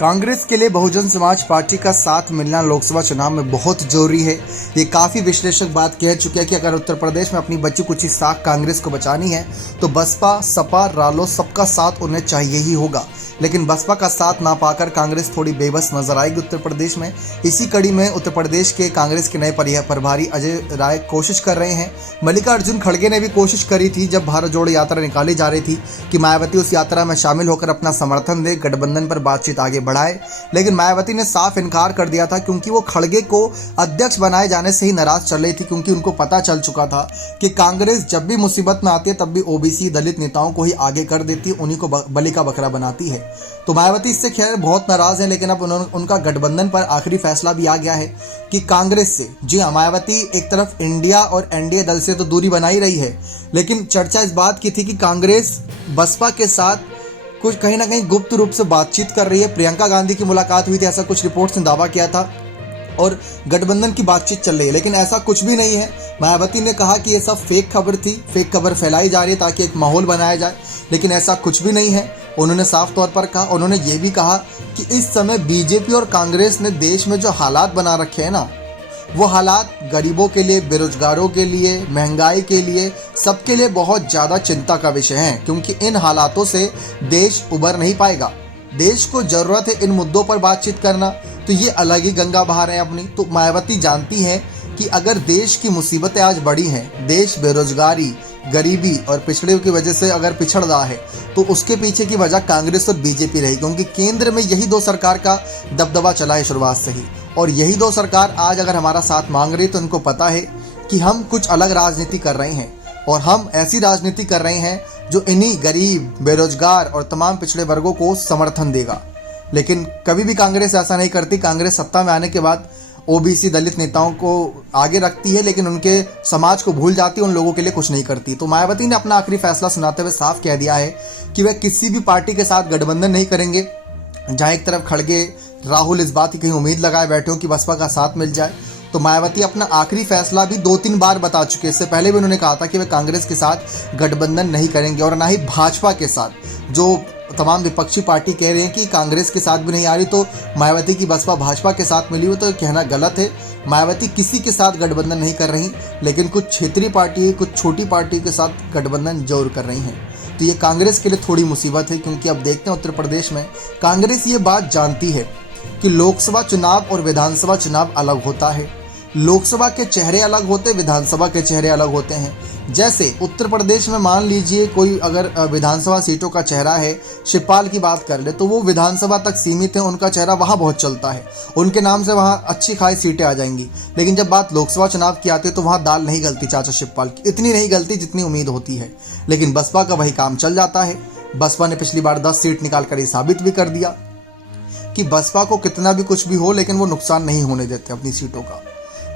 कांग्रेस के लिए बहुजन समाज पार्टी का साथ मिलना लोकसभा चुनाव में बहुत जरूरी है। ये काफ़ी विश्लेषक बात कह चुके हैं कि अगर उत्तर प्रदेश में अपनी बची कुछ साख कांग्रेस को बचानी है तो बसपा, सपा, रालो सबका साथ उन्हें चाहिए ही होगा। लेकिन बसपा का साथ ना पाकर कांग्रेस थोड़ी बेबस नजर आएगी उत्तर प्रदेश में। इसी कड़ी में उत्तर प्रदेश के कांग्रेस के नए प्रभारी अजय राय कोशिश कर रहे हैं। मल्लिकार्जुन खड़गे ने भी कोशिश करी थी जब भारत जोड़ो यात्रा निकाली जा रही थी कि मायावती उस यात्रा में शामिल होकर अपना समर्थन दे, गठबंधन पर बातचीत आगे बढ़ाए। लेकिन मायावती ने साफ इनकार कर दिया था क्योंकि वो खड़गे को अध्यक्ष बनाए जाने से ही नाराज चल रही थी, क्योंकि उनको पता चल चुका था कि कांग्रेस जब भी मुसीबत में आती है तब भी ओबीसी दलित नेताओं को ही आगे कर देती है, उन्हीं को बलि का बकरा बनाती है। तो मायावती इससे खैर बहुत नाराज है। लेकिन अब उनका गठबंधन पर आखिरी फैसला भी आ गया है कि कांग्रेस से, जी हाँ, मायावती एक तरफ इंडिया और एनडीए दल से तो दूरी बना ही रही है, लेकिन चर्चा इस बात की थी कि कांग्रेस बसपा के साथ कुछ कहीं ना कहीं गुप्त रूप से बातचीत कर रही है। प्रियंका गांधी की मुलाकात हुई थी, ऐसा कुछ रिपोर्ट्स ने दावा किया था, और गठबंधन की बातचीत चल रही है, लेकिन ऐसा कुछ भी नहीं है। मायावती ने कहा कि ये सब फेक खबर थी, फेक खबर फैलाई जा रही है ताकि एक माहौल बनाया जाए, लेकिन ऐसा कुछ भी नहीं है। उन्होंने साफ तौर पर कहा, उन्होंने ये भी कहा कि इस समय बीजेपी और कांग्रेस ने देश में जो हालात बना रखे हैं ना, वो हालात गरीबों के लिए, बेरोजगारों के लिए, महंगाई के लिए, सबके लिए बहुत ज़्यादा चिंता का विषय है, क्योंकि इन हालातों से देश उबर नहीं पाएगा। देश को ज़रूरत है इन मुद्दों पर बातचीत करना, तो ये अलग ही गंगा बहा रहे हैं अपनी। तो मायावती जानती हैं कि अगर देश की मुसीबतें आज बड़ी हैं, देश बेरोजगारी, गरीबी और पिछड़े की वजह से अगर पिछड़ रहा है, तो उसके पीछे की वजह कांग्रेस और बीजेपी रही, क्योंकि केंद्र में यही दो सरकार का दबदबा चला है शुरुआत से ही, और यही दो सरकार आज अगर हमारा साथ मांग रही है तो इनको पता है कि हम कुछ अलग राजनीति कर रहे हैं, और हम ऐसी राजनीति कर रहे हैं जो इन्हीं गरीब, बेरोजगार और तमाम पिछड़े वर्गों को समर्थन देगा। लेकिन कभी भी कांग्रेस ऐसा नहीं करती। कांग्रेस सत्ता में आने के बाद ओबीसी दलित नेताओं को आगे रखती है, लेकिन उनके समाज को भूल जाती है, उन लोगों के लिए कुछ नहीं करती। तो मायावती ने अपना आखिरी फैसला सुनाते हुए साफ कह दिया है कि वह किसी भी पार्टी के साथ गठबंधन नहीं करेंगे। जहाँ एक तरफ खड़गे, राहुल इस बात की कहीं उम्मीद लगाए बैठे हो कि बसपा का साथ मिल जाए, तो मायावती अपना आखिरी फैसला भी 2-3 बार बता चुके हैं। इससे पहले भी उन्होंने कहा था कि वे कांग्रेस के साथ गठबंधन नहीं करेंगे और ना ही भाजपा के साथ। जो तमाम विपक्षी पार्टी कह रहे हैं कि कांग्रेस के साथ भी नहीं आ रही, तो मायावती की बसपा भाजपा के साथ मिली हुई, तो कहना गलत है। मायावती किसी के साथ गठबंधन नहीं कर रही, लेकिन कुछ क्षेत्रीय पार्टी, कुछ छोटी पार्टी के साथ गठबंधन जरूर कर रही हैं। तो ये कांग्रेस के लिए थोड़ी मुसीबत है, क्योंकि अब देखते हैं उत्तर प्रदेश में कांग्रेस ये बात जानती है कि लोकसभा चुनाव और विधानसभा चुनाव अलग होता है। लोकसभा के चेहरे अलग होते हैं, विधानसभा के चेहरे अलग होते हैं। जैसे उत्तर प्रदेश में मान लीजिए कोई अगर विधानसभा सीटों का चेहरा है, शिवपाल की बात कर ले, तो वो विधानसभा तक सीमित है, उनका चेहरा वहाँ बहुत चलता है, उनके नाम से वहाँ अच्छी खासी सीटें आ जाएंगी। लेकिन जब बात लोकसभा चुनाव की आती है तो वहाँ दाल नहीं गलती चाचा शिवपाल की, इतनी नहीं गलती जितनी उम्मीद होती है। लेकिन बसपा का वही काम चल जाता है। बसपा ने पिछली बार 10 सीट निकाल कर ये साबित भी कर दिया कि बसपा को कितना भी कुछ भी हो, लेकिन वो नुकसान नहीं होने देते अपनी सीटों का।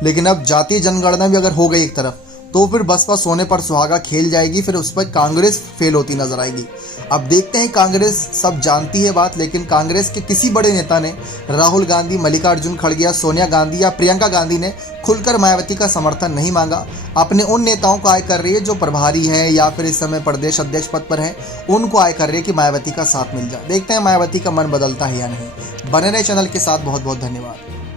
लेकिन अब जातीय जनगणना भी अगर हो गई एक तरफ, तो फिर बसपा सोने पर सुहागा खेल जाएगी, फिर उस पर कांग्रेस फेल होती नजर आएगी। अब देखते हैं, कांग्रेस सब जानती है बात, लेकिन कांग्रेस के किसी बड़े नेता ने, राहुल गांधी, मल्लिकार्जुन खड़गे, सोनिया गांधी या प्रियंका गांधी ने खुलकर मायावती का समर्थन नहीं मांगा। अपने उन नेताओं को आय कर रही है जो प्रभारी हैं या फिर इस समय प्रदेश अध्यक्ष पद पर हैं, उनको आय कर रही है कि मायावती का साथ मिल जाए। देखते हैं मायावती का मन बदलता है या नहीं। बने रहे चैनल के साथ। बहुत बहुत धन्यवाद।